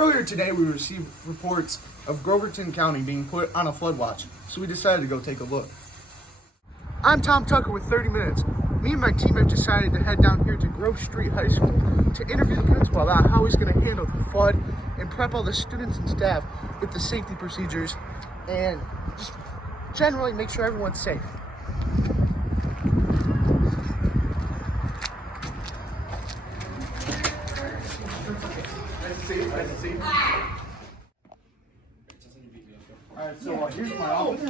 Earlier today, we received reports of Groverton County being put on a flood watch, so we decided to go take a look. I'm Tom Tucker with 30 Minutes. Me and my team have decided to head down here to Grove Street High School to interview the principal about how he's going to handle the flood and prep all the students and staff with the safety procedures and just generally make sure everyone's safe. Nice to see. Alright, so here's my office.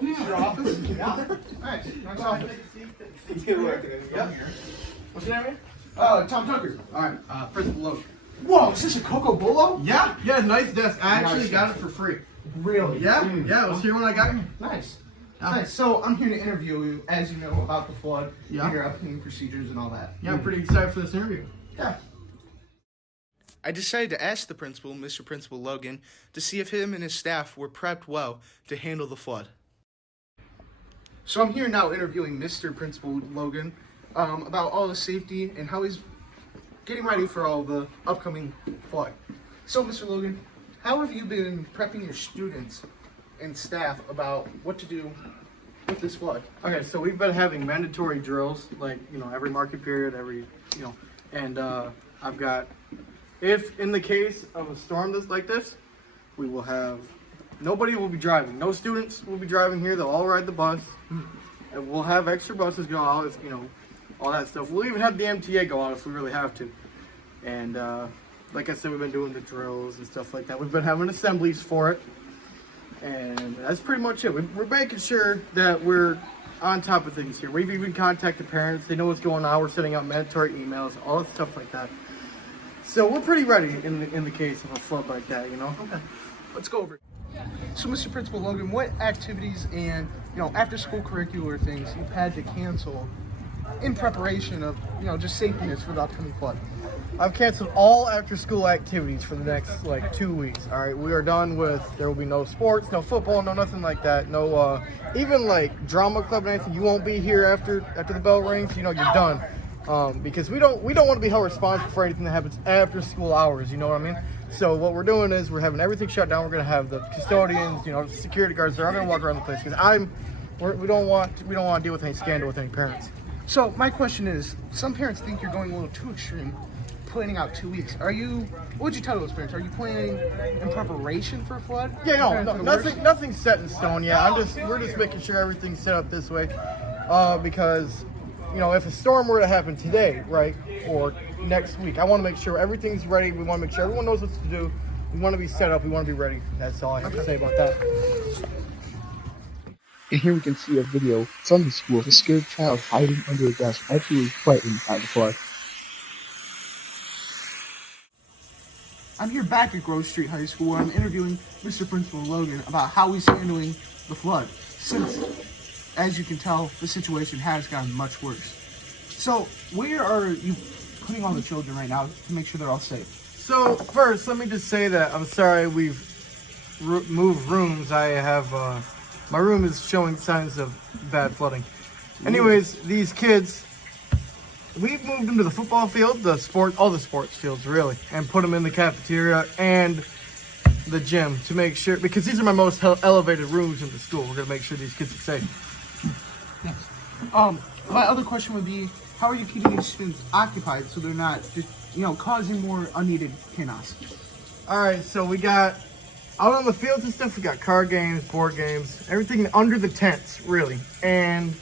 This is your office? Yeah. Nice office. Yep. What's your name? Tom Tucker. Alright, Principal Logan. Whoa, is this a Coco Bolo? Yeah, nice desk. I actually got it for free. Really? Yeah, it was here when I got here. Nice. Nice. So I'm here to interview you, as you know, about the flood and your upcoming procedures and all that. Yeah, I'm pretty excited for this interview. Yeah. I decided to ask the principal, Mr. Principal Logan, to see if him and his staff were prepped well to handle the flood. So I'm here now interviewing Mr. Principal Logan about all the safety and how he's getting ready for all the upcoming flood. So, Mr. Logan, how have you been prepping your students and staff about what to do with this flood? Okay, so we've been having mandatory drills, like, every market period, and I've got, if in the case of a storm like this, we will have, nobody will be driving. No students will be driving here. They'll all ride the bus. And we'll have extra buses go out, if, all that stuff. We'll even have the MTA go out if we really have to. And like I said, we've been doing the drills and stuff like that. We've been having assemblies for it. And that's pretty much it. We're making sure that we're on top of things here. We've even contacted parents. They know what's going on. We're sending out mandatory emails, all that stuff like that. So we're pretty ready in the case of a flood like that, Okay, let's go over it. So, Mr. Principal Logan, what activities and, after-school curricular things you've had to cancel in preparation of, just safeness for the upcoming flood? I've canceled all after-school activities for the next, 2 weeks. All right, we are done with, there will be no sports, no football, no nothing like that. No, even, drama club and anything. You won't be here after the bell rings. You're done. Because we don't want to be held responsible for anything that happens after school hours, you know what I mean? So what we're doing is we're having everything shut down. We're going to have the custodians, security guards. They're all going to walk around the place because we don't want to deal with any scandal with any parents. So my question is, some parents think you're going a little too extreme, planning out 2 weeks. What would you tell those parents? Are you planning in preparation for a flood? Yeah, no, nothing's set in stone yet. We're just making sure everything's set up this way, because if a storm were to happen today, right, or next week, I want to make sure everything's ready. We want to make sure everyone knows what to do. We want to be set up. We want to be ready. That's all I have to say about that. And here we can see a video from the school of a scared child hiding under a desk as he was frightened by the flood. I'm here back at Grove Street High School where I'm interviewing Mr. Principal Logan about how he's handling the flood, since, as you can tell, the situation has gotten much worse. So, where are you putting all the children right now to make sure they're all safe? So, first, let me just say that I'm sorry we've moved rooms. I have, my room is showing signs of bad flooding. Anyways, these kids, we've moved them to the football field, all the sports fields, really, and put them in the cafeteria and the gym to make sure, because these are my most elevated rooms in the school. We're going to make sure these kids are safe. Yes. My other question would be, how are you keeping these students occupied so they're not just, causing more unneeded chaos? All right, so we got, out on the fields and stuff, we got card games, board games, everything under the tents, really. And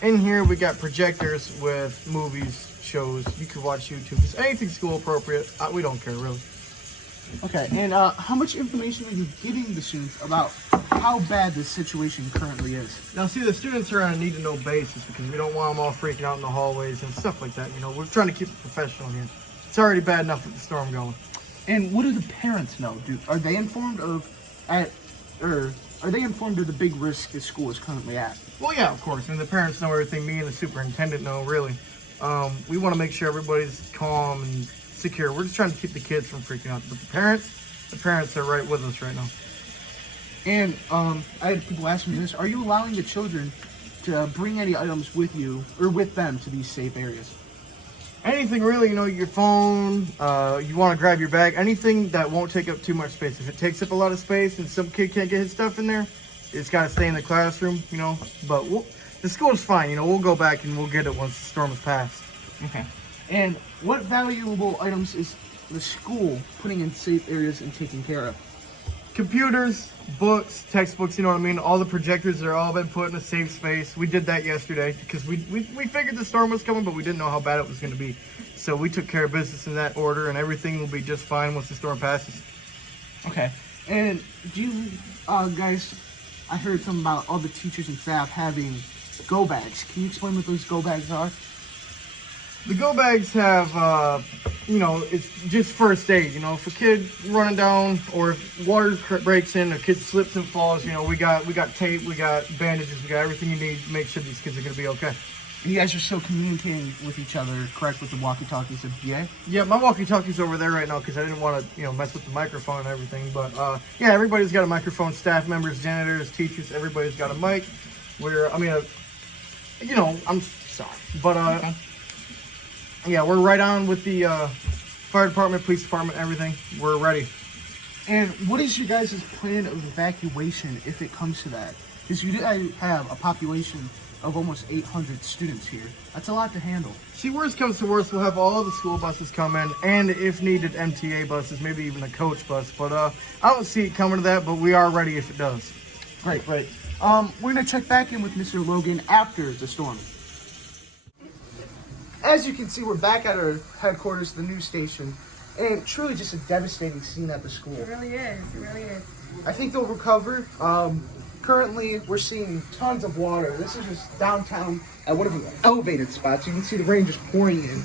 in here, we got projectors with movies, shows. You can watch YouTube. It's anything school appropriate. We don't care, really. Okay, and how much information are you giving the students about how bad this situation currently is? Now, see, the students are on a need-to-know basis because we don't want them all freaking out in the hallways and stuff like that. We're trying to keep it professional here. It's already bad enough with the storm going. And what do the parents know? Are they informed of the big risk the school is currently at? Well, yeah, of course. And the parents know everything. Me and the superintendent know, really. We want to make sure everybody's calm and secure. We're just trying to keep the kids from freaking out. But the parents are right with us right now. And I had people ask me this: are you allowing the children to bring any items with you or with them to these safe areas? anything really, your phone, you want to grab your bag, anything that won't take up too much space. If it takes up a lot of space and some kid can't get his stuff in there, it's got to stay in the classroom, But the school's fine, we'll go back and we'll get it once the storm has passed. Okay. And what valuable items is the school putting in safe areas and taking care of? Computers, books, textbooks, you know what I mean? All the projectors are all been put in a safe space. We did that yesterday because we figured the storm was coming, but we didn't know how bad it was going to be. So we took care of business in that order, and everything will be just fine once the storm passes. Okay. And do you guys, I heard something about all the teachers and staff having go bags. Can you explain what those go bags are? The go bags have, it's just first aid. If a kid running down or if water breaks in, a kid slips and falls, we got tape, we got bandages, we got everything you need to make sure these kids are going to be okay. You guys are still communicating with each other, correct, with the walkie-talkies of PA? Yeah, my walkie-talkie's over there right now because I didn't want to, mess with the microphone and everything. But, yeah, everybody's got a microphone. Staff members, janitors, teachers, everybody's got a mic. I'm sorry. But, Okay. Yeah, we're right on with the fire department, police department, everything. We're ready. And what is your guys' plan of evacuation if it comes to that? Because you guys have a population of almost 800 students here. That's a lot to handle. See, worst comes to worst, we'll have all of the school buses come in, and if needed, MTA buses, maybe even a coach bus. But I don't see it coming to that, but we are ready if it does. Great. We're going to check back in with Mr. Logan after the storm. As you can see, we're back at our headquarters, the news station, and truly just a devastating scene at the school. It really is. It really is. I think they'll recover. Currently, we're seeing tons of water. This is just downtown at one of the elevated spots. You can see the rain just pouring in.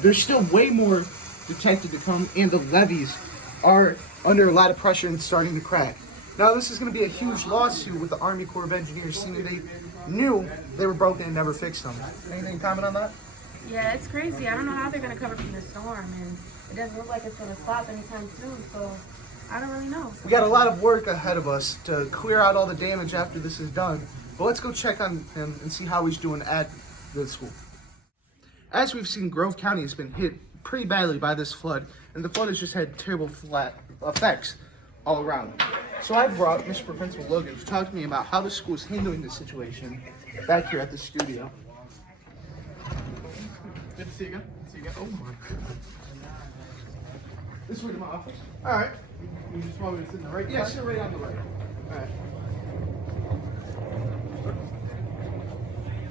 There's still way more detected to come, and the levees are under a lot of pressure and starting to crack. Now, this is going to be a huge lawsuit with the Army Corps of Engineers, seeing that they knew they were broken and never fixed them. Anything to comment on that? Yeah, it's crazy. I don't know how they're going to cover from the storm, and it doesn't look like it's going to stop anytime soon, so I don't really know. We got a lot of work ahead of us to clear out all the damage after this is done. But let's go check on him and see how he's doing at the school. As we've seen, Grove County has been hit pretty badly by this flood, and the flood has just had terrible effects all around. So I brought Mr. Principal Logan to talk to me about how the school is handling this situation back here at the studio. Good to see you again. Oh my. This way to my office. All right. You just want me to sit in the right Yeah, side? sit right on the right.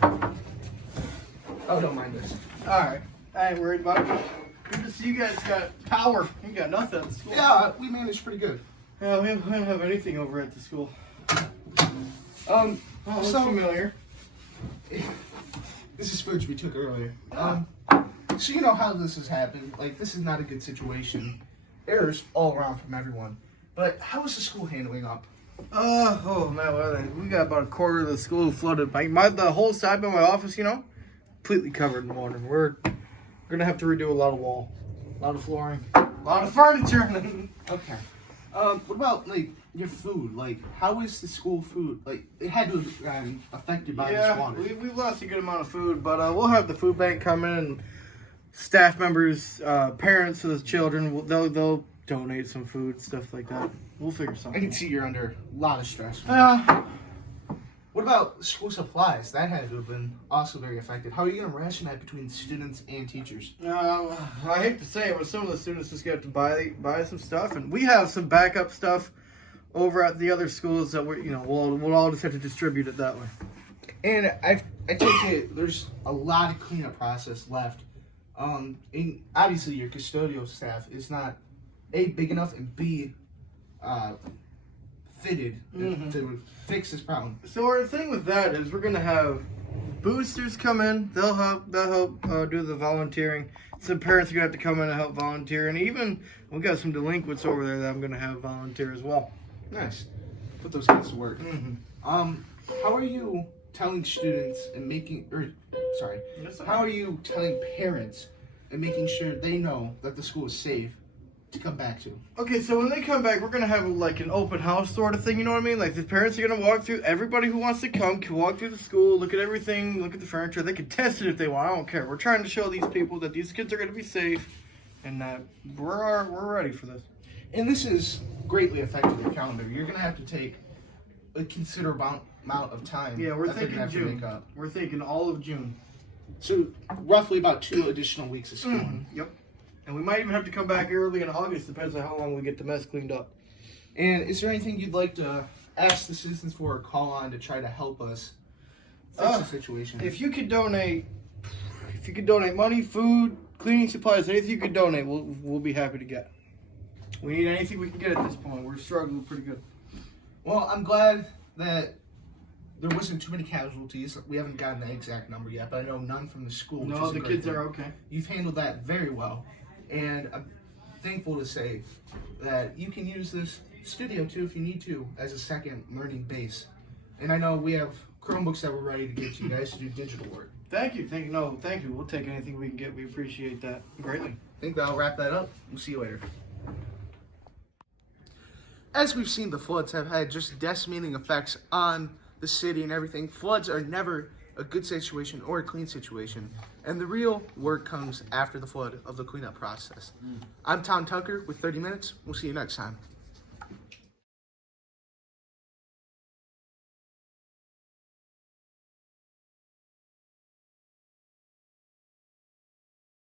All right. Oh, don't mind this. All right. I ain't worried about it. Good to see you guys got power. You got nothing at the school. Yeah, we managed pretty good. Yeah, we don't have anything over at the school. Oh, Looks so familiar. this is footage we took earlier. So you know how this has happened. Like, this is not a good situation. Errors all around from everyone. But how is the school handling up? Oh man, well, we got about a quarter of the school flooded. The whole side by my office, completely covered in water. We're gonna have to redo a lot of wall, a lot of flooring, a lot of furniture. Okay. What about, like, your food? Like, how is the school food? Like, it had to have gotten affected by this water. we've lost a good amount of food, but we'll have the food bank come in and staff members, parents of the children, they'll donate some food, stuff like that. We'll figure I something. can see you're under a lot of stress. Yeah. What about school supplies? That had to have been also very affected. How are you going to ration that between students and teachers? I hate to say it, but some of the students just got to buy some stuff, and we have some backup stuff over at the other schools that we'll all just have to distribute it that way. And I take it there's a lot of cleanup process left. And obviously your custodial staff is not A, big enough, and B, fitted to fix this problem. So our thing with that is we're gonna have boosters come in. They'll help do the volunteering. Some parents are gonna have to come in and help volunteer, and even we got some delinquents over there that I'm gonna have volunteer as well. Nice. Put those guys to work. How are you telling students and how are you telling parents and making sure they know that the school is safe to come back to? Okay, so when they come back, we're gonna have like an open house sort of thing. You know what I mean? Like the parents are gonna walk through. Everybody who wants to come can walk through the school, look at everything, look at the furniture. They can test it if they want. I don't care. We're trying to show these people that these kids are gonna be safe, and that we're ready for this. And this is greatly affecting your calendar. You're going to have to take a considerable amount of time. Yeah, we're that they're thinking gonna have to June. make up. We're thinking all of June. So roughly about 2 additional weeks of school. Yep. And we might even have to come back early in August. Depends on how long we get the mess cleaned up. And is there anything you'd like to ask the citizens for or call on to try to help us fix the situation? If you could donate money, food, cleaning supplies, anything you could donate, we'll be happy to get. We need anything we can get at this point. We're struggling pretty good. Well, I'm glad that there wasn't too many casualties. We haven't gotten the exact number yet, but I know none from the school. Which No, is a the great kids thing. are okay. You've handled that very well, and I'm thankful to say that you can use this studio too if you need to as a second learning base. And I know we have Chromebooks that we're ready to give to you guys to do digital work. Thank you. Thank you. We'll take anything we can get. We appreciate that greatly. I think that'll wrap that up. We'll see you later. As we've seen, the floods have had just decimating effects on the city and everything. Floods are never a good situation or a clean situation, and the real work comes after the flood of the cleanup process. I'm Tom Tucker with 30 Minutes. We'll see you next time.